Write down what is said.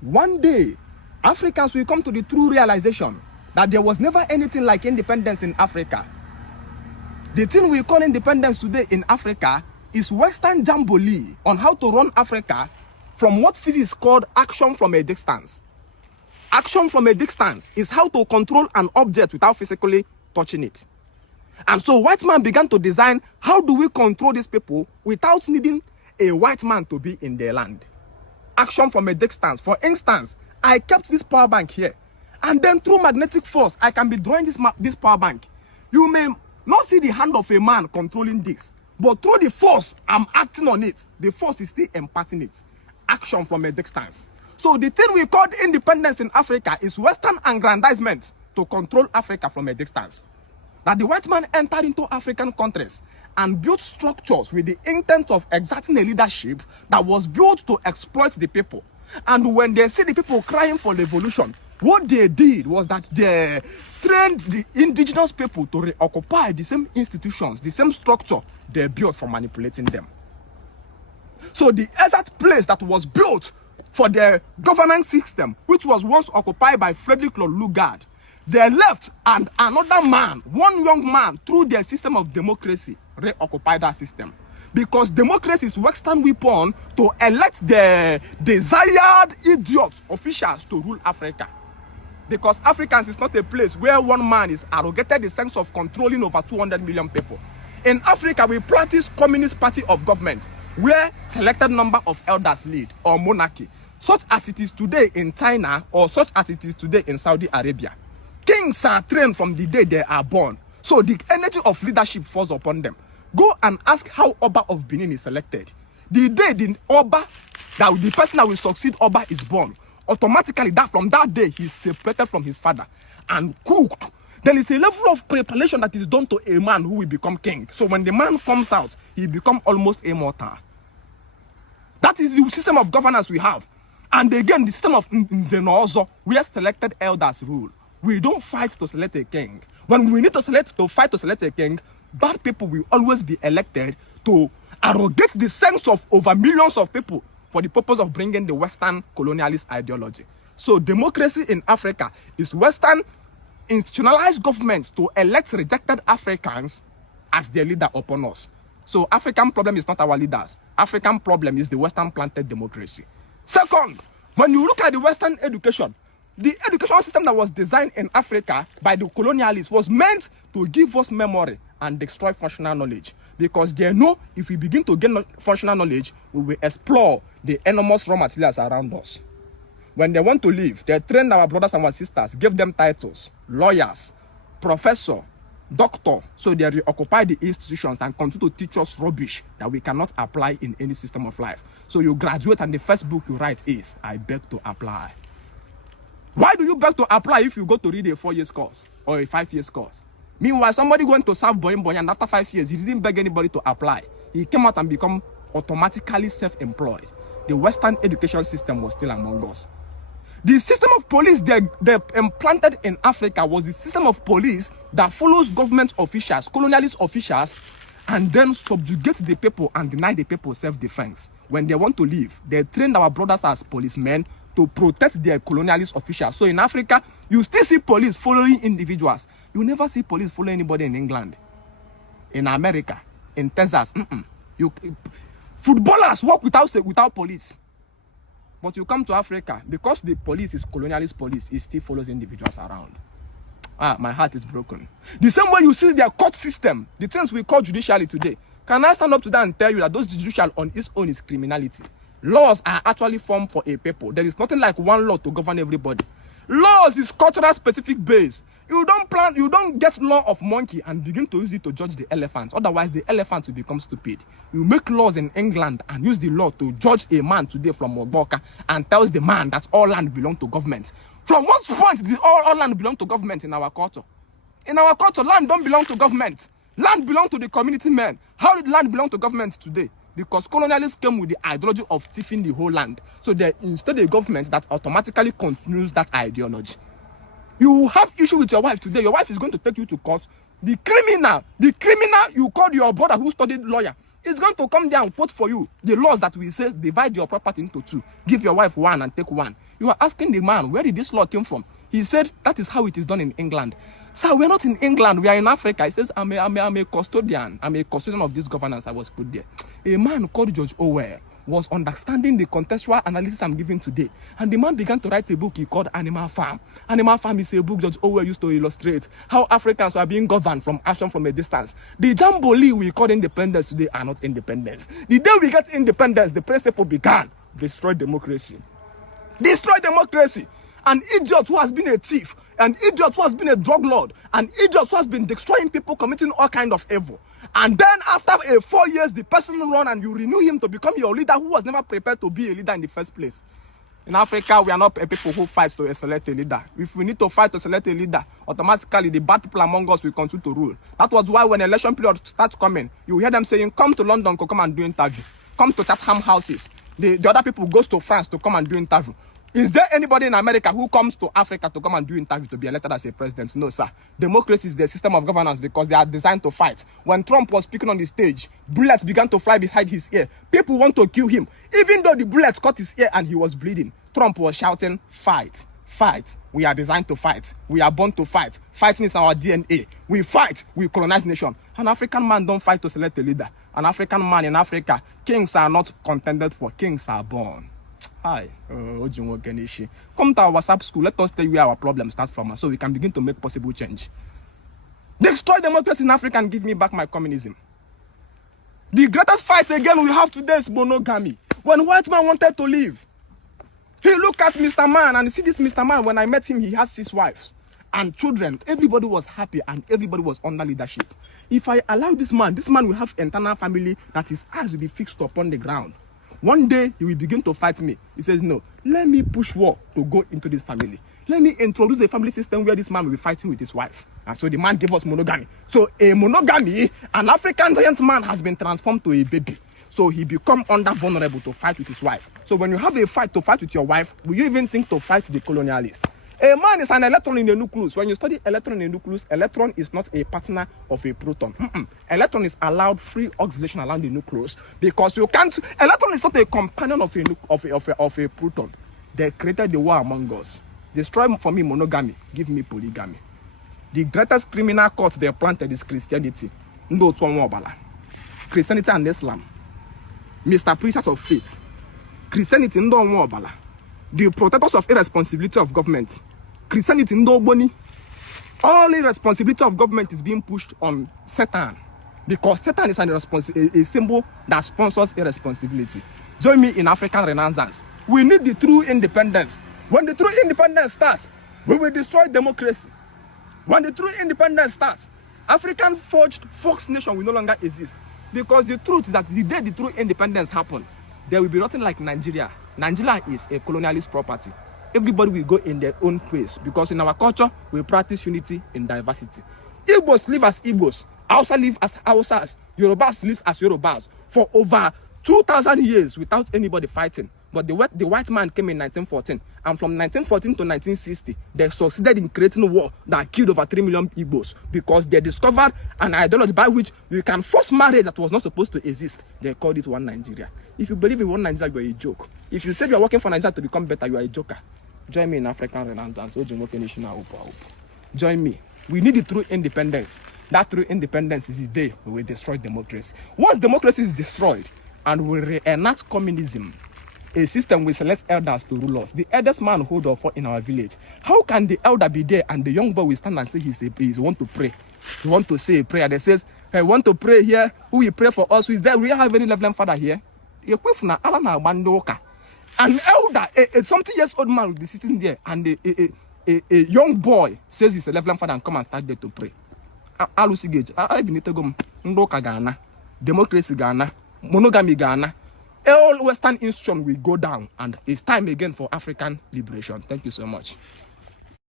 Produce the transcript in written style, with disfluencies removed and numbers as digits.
one day, Africans will come to the true realization that there was never anything like independence in Africa. The thing we call independence today in Africa is Western jamboree on how to run Africa from what physics called action from a distance. Action from a distance is how to control an object without physically touching it. And so white man began to design how do we control these people without needing a white man to be in their land. Action from a distance. For instance, I kept this power bank here, and then through magnetic force, I can be drawing this power bank. You may not see the hand of a man controlling this, but through the force I'm acting on it, the force is still imparting it. Action from a distance. So the thing we called independence in Africa is Western aggrandizement to control Africa from a distance. That the white man entered into African countries and built structures with the intent of exerting a leadership that was built to exploit the people. And when they see the people crying for revolution, what they did was that they trained the indigenous people to reoccupy the same institutions, the same structure they built for manipulating them. So the exact place that was built for the governance system, which was once occupied by Frederick Lugard, they left, and another man, one young man, through their system of democracy, reoccupied that system. Because democracy is Western weapon to elect the desired idiots, officials to rule Africa. Because Africans is not a place where one man is arrogated the sense of controlling over 200 million people. In Africa, we practice communist party of government, where selected number of elders lead, or monarchy, such as it is today in China, or such as it is today in Saudi Arabia. Kings are trained from the day they are born, so the energy of leadership falls upon them. Go and ask how Oba of Benin is selected. The day the Oba, that the person that will succeed Oba is born, automatically from that day he is separated from his father and cooked. There is a level of preparation that is done to a man who will become king. So when the man comes out, he becomes almost immortal. That is the system of governance we have. And again, the system of Nzenozo, where selected elders rule. We don't fight to select a king. When we need to fight to select a king, bad people will always be elected to arrogate the sense of over millions of people for the purpose of bringing the Western colonialist ideology. So democracy in Africa is Western institutionalized governments to elect rejected Africans as their leader upon us. So African problem is not our leaders. African problem is the Western planted democracy. Second, when you look at the Western education, the educational system that was designed in Africa by the colonialists was meant to give us memory and destroy functional knowledge. Because they know if we begin to gain functional knowledge, we will explore the enormous raw materials around us. When they want to leave, they train our brothers and our sisters, give them titles, lawyers, professor, doctor, so they reoccupy the institutions and continue to teach us rubbish that we cannot apply in any system of life. So you graduate and the first book you write is, I beg to apply. Why do you beg to apply if you go to read a 4 years course or a 5 years course? Meanwhile, somebody going to serve Boyin and after 5 years, he didn't beg anybody to apply. He came out and become automatically self-employed. The Western education system was still among us. The system of police they implanted in Africa was the system of police that follows government officials, colonialist officials, and then subjugate the people and deny the people self-defense. When they want to leave, they trained our brothers as policemen to protect their colonialist officials. So in Africa, you still see police following individuals. You never see police follow anybody in England, in America, in Texas. Footballers work without police. But you come to Africa, because the police is colonialist police, it still follows individuals around. My heart is broken. The same way you see their court system, the things we call judiciary today. Can I stand up to that and tell you that those judicial on its own is criminality? Laws are actually formed for a people. There is nothing like one law to govern everybody. Laws is cultural specific base. You don't get law of monkey and begin to use it to judge the elephant. Otherwise, the elephant will become stupid. You make laws in England and use the law to judge a man today from Oboka and tells the man that all land belongs to government. From what point did all land belong to government in our culture? In our culture, land don't belong to government. Land belongs to the community men. How did land belong to government today? Because colonialists came with the ideology of thieving the whole land. So they instead a government that automatically continues that ideology. You have issue with your wife today. Your wife is going to take you to court. The criminal you called your brother who studied lawyer is going to come there and quote for you the laws that will say divide your property into two, give your wife one and take one. You are asking the man, where did this law come from? He said that is how it is done in England. Sir, we're not in England, we are in Africa. He says, I'm a custodian. I'm a custodian of this governance I was put there. A man called George Orwell was understanding the contextual analysis I'm giving today. And the man began to write a book he called Animal Farm. Animal Farm is a book George Orwell used to illustrate how Africans were being governed from action from a distance. The jamboree we call independence today are not independence. The day we get independence, the principle began. Destroy democracy. Destroy democracy. An idiot who has been a thief, an idiot who has been a drug lord, an idiot who has been destroying people, committing all kind of evil. And then after 4 years, the person run and you renew him to become your leader who was never prepared to be a leader in the first place. In Africa, we are not people who fight to select a leader. If we need to fight to select a leader, automatically the bad people among us will continue to rule. That was why when election period starts coming, you hear them saying, come to London to come and do interview. Come to Chatham houses. The other people goes to France to come and do interview. Is there anybody in America who comes to Africa to come and do interview to be elected as a president? No, sir. Democracy is the system of governance because they are designed to fight. When Trump was speaking on the stage, bullets began to fly beside his ear. People want to kill him. Even though the bullets cut his ear and he was bleeding, Trump was shouting, fight, fight. We are designed to fight. We are born to fight. Fighting is our DNA. We fight. We colonize nation. An African man don't fight to select a leader. An African man in Africa, kings are not contended for. Kings are born. Hi, come to our WhatsApp school. Let us tell you where our problems start from, so we can begin to make possible change. Destroy democracy in Africa and give me back my communism. The greatest fight again we have today is monogamy. When white man wanted to leave, he looked at Mr. Man and see this Mr. Man. When I met him, he has 6 wives and children. Everybody was happy and everybody was under leadership. If I allow this man will have internal family that his eyes will be fixed upon the ground. One day, he will begin to fight me. He says, no, let me push war to go into this family. Let me introduce a family system where this man will be fighting with his wife. And so the man gave us monogamy. So a monogamy, an African giant man has been transformed to a baby. So he become under vulnerable to fight with his wife. So when you have a fight to fight with your wife, will you even think to fight the colonialist? A man is an electron in the nucleus. When you study electron in the nucleus, electron is not a partner of a proton. Electron is allowed free oscillation around the nucleus because you can't. Electron is not a companion of a proton. They created the war among us. Destroy for me monogamy. Give me polygamy. The greatest criminal cult they planted is Christianity. Christianity and Islam. Mr. Preachers of faith. Christianity the protectors of irresponsibility of government. Christianity nobody. All irresponsibility of government is being pushed on Satan because Satan is a symbol that sponsors irresponsibility. Join me in African Renaissance. We need the true independence. When the true independence starts, we will destroy democracy. When the true independence starts, African forged Fox nation will no longer exist because the truth is that the day the true independence happens, there will be nothing like Nigeria. Nigeria is a colonialist property. Everybody will go in their own place because in our culture, we practice unity in diversity. Igbos live as Igbos. Hausa live as Hausas. Yorubas live as Yorubas for over 2,000 years without anybody fighting. But the white man came in 1914. And from 1914 to 1960, they succeeded in creating a war that killed over 3 million Igbos because they discovered an ideology by which you can force marriage that was not supposed to exist. They called it One Nigeria. If you believe in One Nigeria, you are a joke. If you say you are working for Nigeria to become better, you are a joker. Join me in African Renaissance. Join me. We need the true independence. That true independence is the day we will destroy democracy. Once democracy is destroyed and we reenact communism, a system will select elders to rule us. The eldest man hold or fall in our village. How can the elder be there and the young boy will stand and say he want to pray? He want to say a prayer that says, I want to pray here. Who will pray for us? Who is there? We have any Reverend Father here? An elder, a 70 years old man will be sitting there and a young boy says he's a Reverend Father and come and start there to pray. Democracy Ghana, monogamy Ghana. All Western institutions will go down and it's time again for African liberation. Thank you so much.